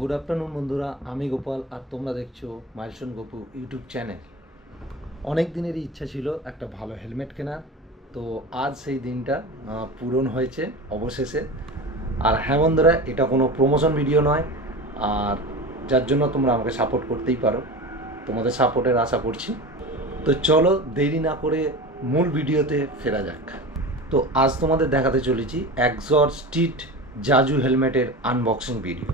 Good afternoon বন্ধুরা, আমি গোপাল আর তোমরা দেখছো মাইলস্টোন গপু ইউটিউব চ্যানেল। অনেক দিনেরই ইচ্ছা ছিল একটা ভালো হেলমেট কেনার, তো আজ সেই দিনটা পূরণ হয়েছে অবশেষে। আর হ্যাঁ বন্ধুরা, এটা কোনো প্রমোশন ভিডিও নয়, আর যার জন্য তোমরা আমাকে সাপোর্ট করতেই পারো, তোমাদের সাপোর্টের আশা করছি। তো চলো দেরি না করে মূল ভিডিওতে ফেরা যাক। তো আজ তোমাদের দেখাতে চলেছি এক্সর স্ট্রিট জাজু হেলমেটের আনবক্সিং ভিডিও।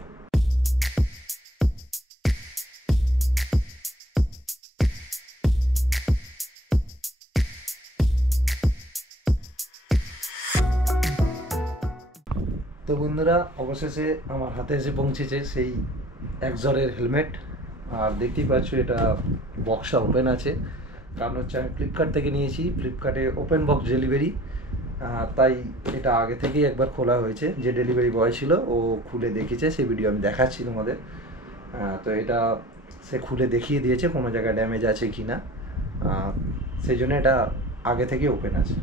তো বন্ধুরা, অবশেষে আমার হাতে এসে পৌঁছেছে সেই এক্সরের হেলমেট। আর দেখতেই পাচ্ছ এটা বক্সটা ওপেন আছে, কারণ হচ্ছে আমি ফ্লিপকার্ট থেকে নিয়েছি, ফ্লিপকার্টে ওপেন বক্স ডেলিভারি, তাই এটা আগে থেকেই একবার খোলা হয়েছে। যে ডেলিভারি বয় ছিল ও খুলে দেখেছে, সেই ভিডিও আমি দেখাচ্ছি তোমাদের। তো এটা সে খুলে দেখিয়ে দিয়েছে কোনো জায়গায় ড্যামেজ আছে কি না, সেই জন্য এটা আগে থেকেই ওপেন আছে।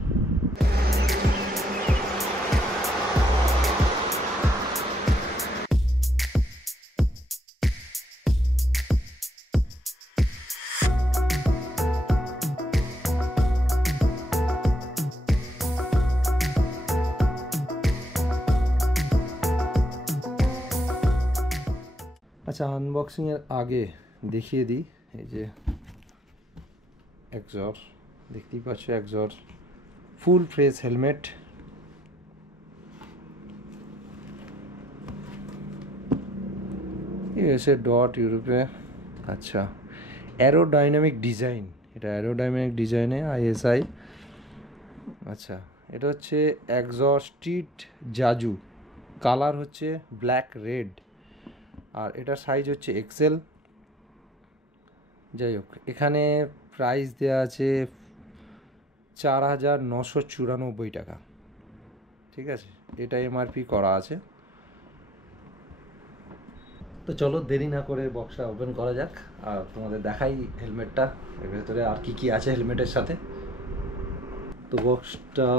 আচ্ছা, আনবক্সিংয়ের আগে দেখিয়ে দিই, এই যে এক্সর, দেখতেই পাচ্ছ XOR full fresh helmet. USA dot ইউরোপে। আচ্ছা, অ্যারোডাইনামিক ডিজাইন, এটা অ্যারোডাইনামিক ডিজাইনে আইএসআই। আচ্ছা, এটা হচ্ছে এক্সর স্ট্রিট জাজু, কালার হচ্ছে ব্ল্যাক রেড, আর এটার সাইজ হচ্ছে এক্সেল। যাই হোক, এখানে প্রাইস দেওয়া আছে 4,994 টাকা, ঠিক আছে, এটা এমআরপি করা আছে। তো চলো দেরি না করে বক্সটা ওপেন করা যাক, আর তোমাদের দেখাই হেলমেটটা, এর ভেতরে আর কি কি আছে হেলমেটের সাথে। তো বক্সটা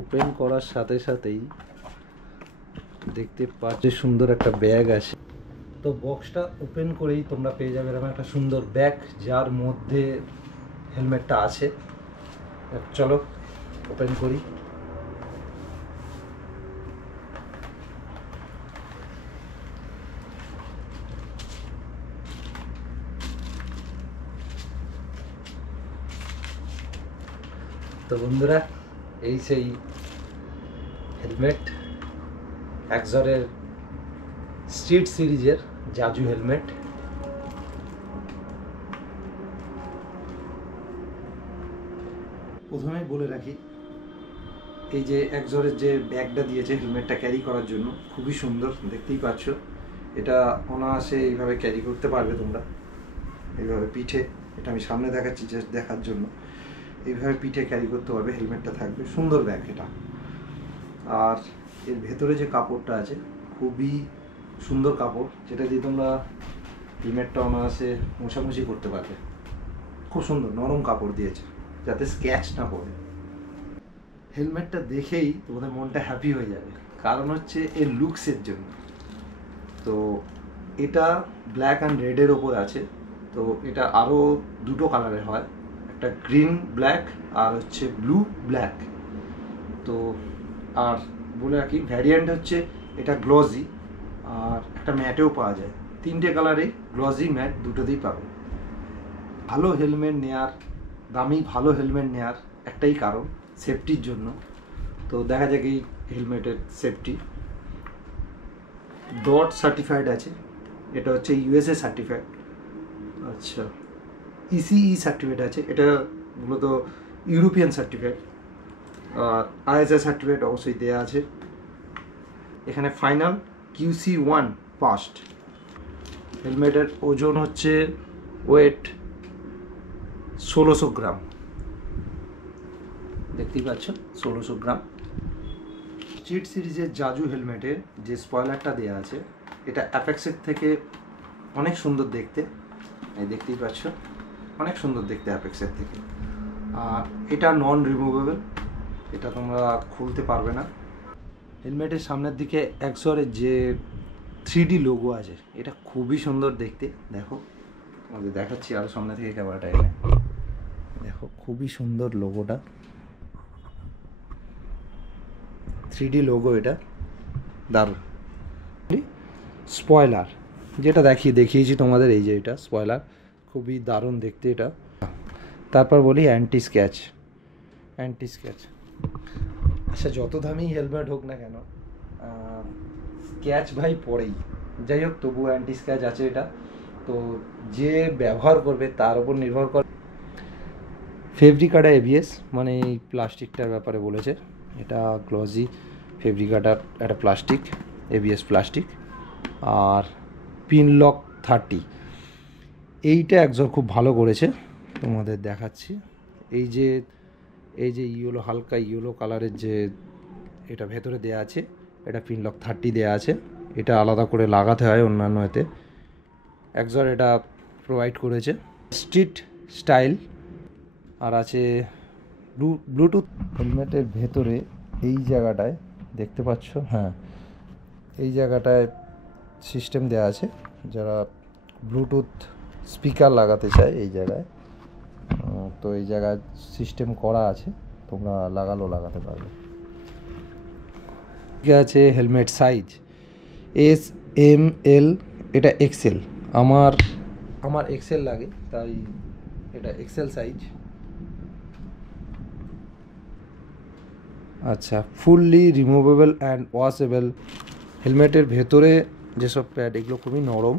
ওপেন করার সাথে সাথেই দেখতে পাচ্ছ সুন্দর একটা ব্যাগ আছে। তো বক্সটা ওপেন করেই তোমরা পেয়ে যাবে এরকম একটা সুন্দর ব্যাগ, যার মধ্যে হেলমেটটা আছে। চলো ওপেন করি। তো বন্ধুরা, এই সেই হেলমেট, এক্সরের স্ট্রিট সিরিজের জাজু হেলমেট। প্রথমেই বলে রাখি, এই যে এক্সরের যে ব্যাগটা দিয়েছে হেলমেটটা ক্যারি করার জন্য, খুবই সুন্দর, দেখতেই পাচ্ছ। এটা অনায়াসে এইভাবে ক্যারি করতে পারবে তোমরা, এইভাবে পিঠে, এটা আমি সামনে দেখাচ্ছি জাস্ট দেখার জন্য, এইভাবে পিঠে ক্যারি করতে পারবে, হেলমেটটা থাকবে, সুন্দর ব্যাগ এটা। আর এর ভেতরে যে কাপড়টা আছে খুবই সুন্দর কাপড়, যেটা দিয়ে তোমরা হেলমেটটা অনায়াসে মোছামুছি করতে পারবে। খুব সুন্দর নরম কাপড় দিয়েছে, যাতে স্ক্র্যাচ না পড়ে। হেলমেটটা দেখেই তোমাদের মনটা হ্যাপি হয়ে যাবে, কারণ হচ্ছে এর লুকসের জন্য। তো এটা ব্ল্যাক অ্যান্ড রেডের ওপর আছে, তো এটা আরও দুটো কালারের হয়, একটা গ্রিন ব্ল্যাক আর হচ্ছে ব্লু ব্ল্যাক। তো আর বলে রাখি, ভ্যারিয়েন্ট হচ্ছে এটা গ্লজি, আর একটা ম্যাটেও পাওয়া যায়। তিনটে কালারেই, গ্লজি ম্যাট দুটোতেই পাবে। ভালো হেলমেট নেয়ার, দামি ভালো হেলমেট নেয়ার একটাই কারণ, সেফটির জন্য। তো দেখা যাক এই হেলমেটের সেফটি ডট সার্টিফাইড আছে, এটা হচ্ছে ইউএসএ সার্টিফাইড। আচ্ছা, ইসিই সার্টিফাইড আছে, এটা মূলত ইউরোপিয়ান সার্টিফাইড। আর আইএসআই সার্টিফিকেট অবশ্যই দেওয়া আছে। এখানে ফাইনাল QC1 পাস্ট। হেলমেটের ওজন হচ্ছে ওয়েট 1600 গ্রাম, দেখতেই পাচ্ছ 1600 গ্রাম। স্ট্রিট সিরিজের জাজু হেলমেটের যে স্পয়লারটা দেওয়া আছে, এটা অ্যাপেক্সের থেকে অনেক সুন্দর দেখতে, এই দেখতেই পাচ্ছ, অনেক সুন্দর দেখতে অ্যাপেক্সের থেকে। আর এটা নন রিমুভেবল, এটা তোমরা খুলতে পারবে না। হেলমেটের সামনের দিকে এক্সরের যে 3D লোগো আছে, এটা খুবই সুন্দর দেখতে। দেখো আমাদের দেখাচ্ছি আরও সামনে থেকে ক্যামেরাটা এনে, দেখো খুবই সুন্দর লোগোটা, 3D লোগো, এটা দারুণ। স্পয়লার যেটা দেখিয়েছি তোমাদের, এই যে এটা স্পয়লার, খুবই দারুণ দেখতে এটা। তারপর বলি অ্যান্টি স্ক্র্যাচ। আচ্ছা, যত দামি হেলমেট হোক না কেন, স্ক্র্যাচ ভাই পড়েই, যাই হোক তবু অ্যান্টি স্ক্র্যাচ আছে এটা। তো যে ব্যবহার করবে তার উপর নির্ভর করে। ফেব্রিকাটা এবিএস, মানে এই প্লাস্টিকটার ব্যাপারে বলেছে, এটা গ্লসি ফেব্রিকাটার একটা প্লাস্টিক, এবিএস প্লাস্টিক। আর পিনলক 30, এইটা একজন খুব ভালো করেছে, তোমাদের দেখাচ্ছি। এই যে ইয়েলো, হালকা ইয়েলো কালারের যে এটা ভেতরে দেয়া আছে, এটা পিনলক 30 দেয়া আছে। এটা আলাদা করে লাগাতে হয় অন্যান্য এতে, একজন এটা প্রোভাইড করেছে। স্ট্রিট স্টাইল আর আছে ব্লুটুথ। হেলমেটের ভেতরে এই জায়গাটায় দেখতে পাচ্ছ, হ্যাঁ এই জায়গাটায় সিস্টেম দেওয়া আছে, যারা ব্লুটুথ স্পিকার লাগাতে চায় এই জায়গায়, তো এই জায়গায় সিস্টেম করা আছে, তোমরা লাগাতে পারবে। ঠিক আছে, হেলমেট সাইজ SML, এটা এক্সেল, আমার এক্সেল লাগে, তাই এটা এক্সেল সাইজ। আচ্ছা, ফুললি রিমুভেবল অ্যান্ড ওয়াশেবল। হেলমেটের ভেতরে যেসব প্যাড, এগুলো খুবই নরম,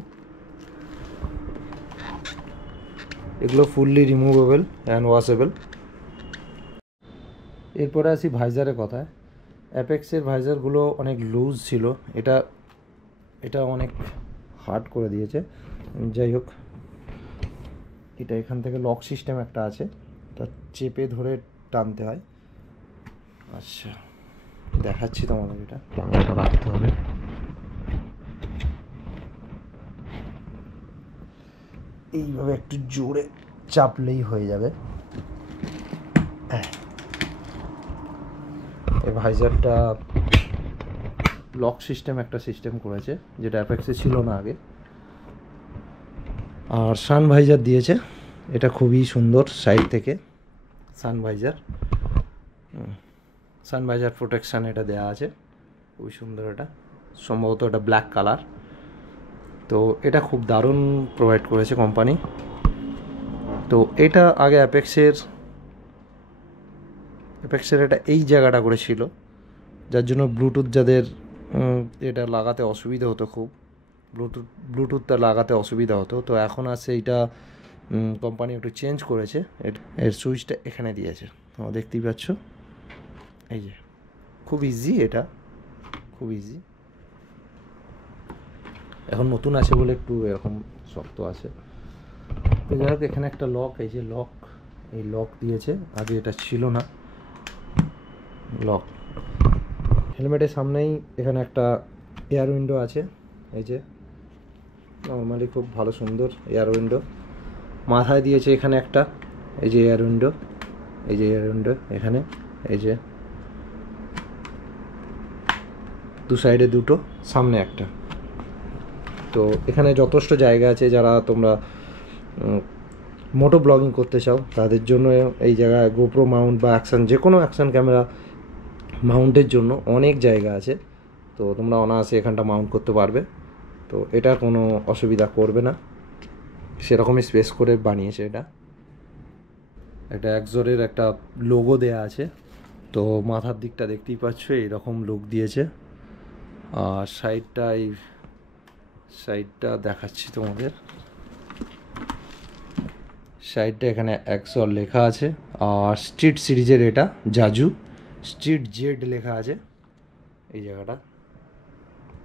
এগুলো ফুললি রিমুভেবল অ্যান্ড ওয়াশেবল। এরপরে আসি ভাইজারের কথায়। অ্যাপেক্সের ভাইজারগুলো অনেক লুজ ছিল, এটা অনেক হার্ড করে দিয়েছে। যাই হোক, এটা এখান থেকে লক সিস্টেম একটা আছে, তা চেপে ধরে টানতে হয়। আচ্ছা দেখাচ্ছি তোমাদের, এটা রাখতে হবে। এইভাবে একটু জোরে চাপলেই হয়ে যাবে। এই ভাইজারটা লক সিস্টেম একটা সিস্টেম করেছে, যেটা অ্যাপেক্সে ছিল না আগে। আর সান ভাইজার দিয়েছে, এটা খুবই সুন্দর, সাইড থেকে সান ভাইজার প্রোটেকশান এটা দেওয়া আছে, খুবই সুন্দর। এটা সম্ভবত এটা ব্ল্যাক কালার, তো এটা খুব দারুণ প্রোভাইড করেছে কোম্পানি। তো এটা আগে অ্যাপেক্সের এটা এই জায়গাটা করে ছিল, যার জন্য ব্লুটুথ যাদের এটা লাগাতে অসুবিধা হতো, খুব ব্লুটুথটা লাগাতে অসুবিধা হতো। তো এখন আছে এইটা কোম্পানি একটু চেঞ্জ করেছে, এর সুইচটা এখানে দিয়েছে, তোমরা দেখতেই পাচ্ছ। এই যে খুব ইজি, এটা খুব ইজি, এখন নতুন আছে বলে একটু এরকম শক্ত আছে। তো যাই হোক, এখানে একটা লক, এই যে এই লক দিয়েছে, আগে এটা ছিল না লক। হেলমেটের সামনেই এখানে একটা এয়ার উইন্ডো আছে, এই যে নর্মালি খুব ভালো সুন্দর এয়ার উইন্ডো। মাথায় দিয়েছে এখানে একটা, এই যে এয়ার উইন্ডো, এখানে, এই যে দু সাইডে দুটো, সামনে একটা। তো এখানে যথেষ্ট জায়গা আছে, যারা তোমরা মোটো ব্লগিং করতে চাও তাদের জন্য এই জায়গায় গোপ্রো মাউন্ট বা যে কোনো অ্যাকশন ক্যামেরা মাউন্টের জন্য অনেক জায়গা আছে। তো তোমরা অনায়াসে এখানটা মাউন্ট করতে পারবে, তো এটা কোনো অসুবিধা করবে না, সেরকমই স্পেস করে বানিয়েছে। এটা এক্সরের একটা লোগো দেয়া আছে, তো মাথার দিকটা দেখতেই পাচ্ছ এইরকম লুক দিয়েছে। আর সাইডটা দেখাচ্ছি তোমাদের, সাইডটা এখানে এক্সর লেখা আছে। আর স্ট্রিট সিরিজের এটা জাজু স্ট্রিট জেড লেখা আছে, এই জায়গাটা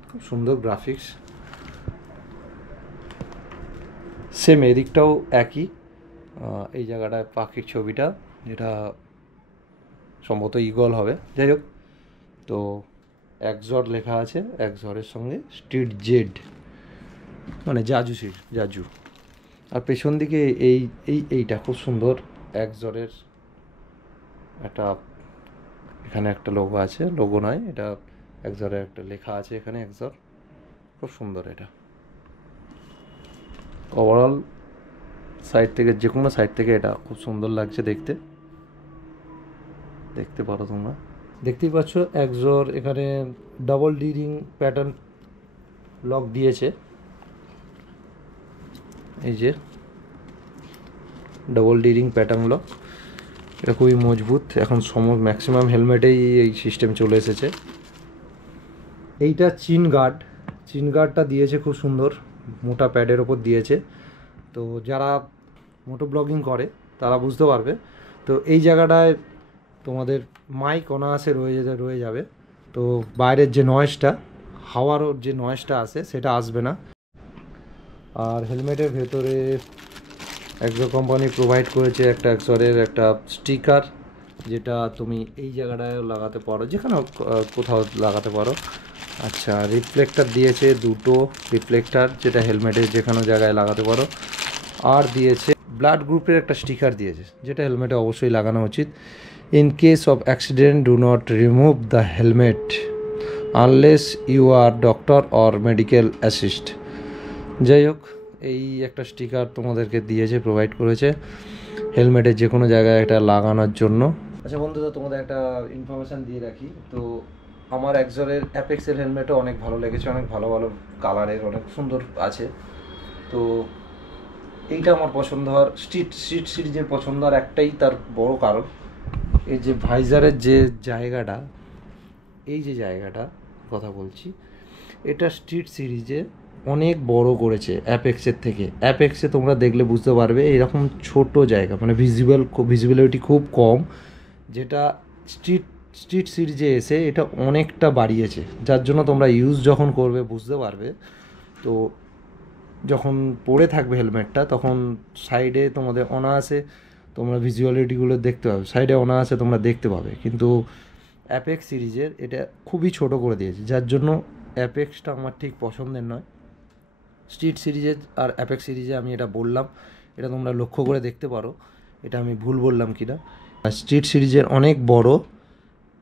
খুব সুন্দর গ্রাফিক্স। সেম এদিকটাও একই, এই জায়গাটায় পাখির ছবিটা, যেটা সম্ভবত ইগল হবে। যাই হোক, তো এক্সর লেখা আছে, এক্সরের সঙ্গে স্ট্রিট জেড, মানে জাজু। আর পেছন দিকে এইটা খুব সুন্দর, এক্সরের একটা এখানে একটা লোগো আছে, লোগো নয়, এটা এক্সরের একটা লেখা আছে এখানে, এক্সর, খুব সুন্দর এটা। ওভারঅল সাইড থেকে, যে কোনো সাইড থেকে এটা খুব সুন্দর লাগছে দেখতে, দেখতে পারো তোমরা, দেখতেই পাচ্ছ। এক্সর এখানে double D ring pattern lock দিয়েছে, এই যে double D ring pattern lock, এটা খুবই মজবুত। এখন ম্যাক্সিমাম হেলমেটেই এই সিস্টেম চলে এসেছে। এইটা চিন গার্ডটা দিয়েছে খুব সুন্দর, মোটা প্যাডের ওপর দিয়েছে। তো যারা মোটো ব্লগিং করে তারা বুঝতে পারবে। তো এই জায়গাটায় তোমাদের মাইক অনায়াসে রয়ে যাবে। তো বাইরের যে নয়েজটা, হাওয়ারও যে নয়েজটা আসে সেটা আসবে না। আর হেলমেটের ভেতরে এক্সর কোম্পানি প্রোভাইড করেছে একটা এক্সরের একটা স্টিকার, যেটা তুমি এই জায়গাটায় লাগাতে পারো, যেখানে কোথাও লাগাতে পারো। আচ্ছা, রিফ্লেক্টার দিয়েছে দুটো রিফ্লেক্টার, যেটা হেলমেটের যে কোনো জায়গায় লাগাতে পারো। আর দিয়েছে ব্লাড গ্রুপের একটা স্টিকার দিয়েছে, যেটা হেলমেটে অবশ্যই লাগানো উচিত। In case of accident do not remove the helmet unless you are doctor or medical assist. যাই হোক, এই একটা স্টিকার তোমাদেরকে দিয়েছে, প্রোভাইড করেছে হেলমেটের যে কোনো জায়গায় এটা লাগানোর জন্য। আচ্ছা বন্ধুরা, তোমাদের একটা ইনফরমেশান দিয়ে রাখি। তো আমার এক্সরের অ্যাপেক্সের হেলমেটও অনেক ভালো লেগেছে, অনেক ভালো ভালো কালারের, অনেক সুন্দর আছে। তো এইটা আমার পছন্দ হওয়ার, স্ট্রিট সিরিজের পছন্দ আর একটাই তার বড় কারণ, এই যে ভাইজারের যে জায়গাটা, এই যে জায়গাটা কথা বলছি, এটা স্ট্রিট সিরিজে অনেক বড় করেছে অ্যাপেক্সের থেকে। অ্যাপেক্সে তোমরা দেখলে বুঝতে পারবে এরকম ছোট জায়গা, মানে ভিজিবিলিটি খুব কম, যেটা স্ট্রিট সিরিজে এসে এটা অনেকটা বাড়িয়েছে। যার জন্য তোমরা ইউজ যখন করবে বুঝতে পারবে। তো যখন পরে থাকবে হেলমেটটা, তখন সাইডে তোমাদের অনায়াসে তোমরা ভিজুয়ালিটিগুলো দেখতে পাবে, সাইডে অনায়াসে তোমরা দেখতে পাবে। কিন্তু অ্যাপেক্স সিরিজের এটা খুবই ছোট করে দিয়েছে, যার জন্য অ্যাপেক্সটা আমার ঠিক পছন্দের নয়। স্ট্রিট সিরিজের আর অ্যাপেক্স সিরিজে আমি এটা বললাম, এটা তোমরা লক্ষ্য করে দেখতে পারো এটা আমি ভুল বললাম কিনা। স্ট্রিট সিরিজের অনেক বড়,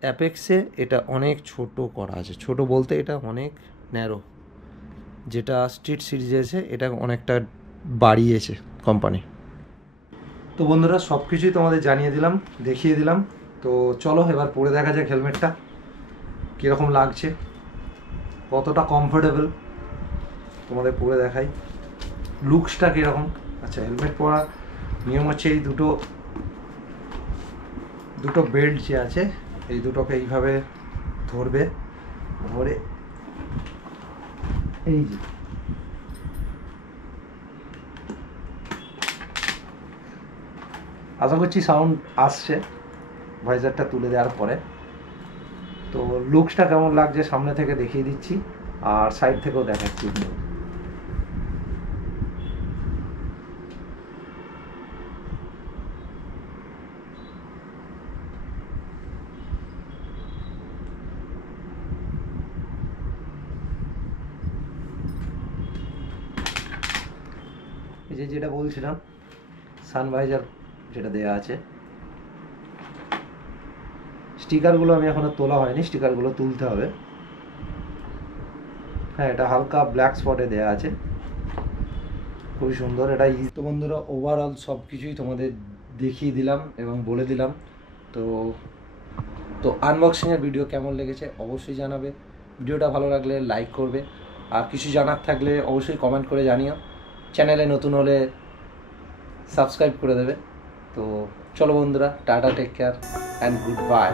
অ্যাপেক্সে এটা অনেক ছোট করা আছে। ছোট বলতে এটা অনেক ন্যারো, যেটা স্ট্রিট সিরিজে আছে এটা অনেকটা বাড়িয়েছে কোম্পানি। তো বন্ধুরা, সব কিছুই তোমাদের জানিয়ে দিলাম, দেখিয়ে দিলাম। তো চলো এবার পরে দেখা যাক হেলমেটটা কীরকম লাগছে, কতটা কমফোর্টেবল, তোমাদের পরে দেখাই লুকসটা কীরকম। আচ্ছা, হেলমেট পরা নিয়ম হচ্ছে এই দুটো বেল্ট যে আছে, এই দুটোকে এইভাবে ধরবে, ধরে এই যে আশা করছি সাউন্ড আসছে ভাইজারটা তুলে দেওয়ার পরে। তো লুকসটা কেমন লাগছে সামনে থেকে দেখিয়ে দিচ্ছি, আর সাইড থেকেও দেখাচ্ছি। এই যে যেটা বলছিলাম, সানভাইজার যেটা দেওয়া আছে, স্টিকারগুলো আমি এখনো তোলা হয়নি, স্টিকারগুলো তুলতে হবে। হ্যাঁ, এটা হালকা ব্ল্যাক স্পটে দেওয়া আছে, খুবই সুন্দর এটা। তো বন্ধুরা, ওভারঅল সব কিছুই তোমাদের দেখিয়ে দিলাম এবং বলে দিলাম। তো আনবক্সিংয়ের ভিডিও কেমন লেগেছে অবশ্যই জানাবে। ভিডিওটা ভালো লাগলে লাইক করবে, আর কিছু জানার থাকলে অবশ্যই কমেন্ট করে জানিও। চ্যানেলে নতুন হলে সাবস্ক্রাইব করে দেবে। তো চলো বন্ধুরা, tata, take care and good bye.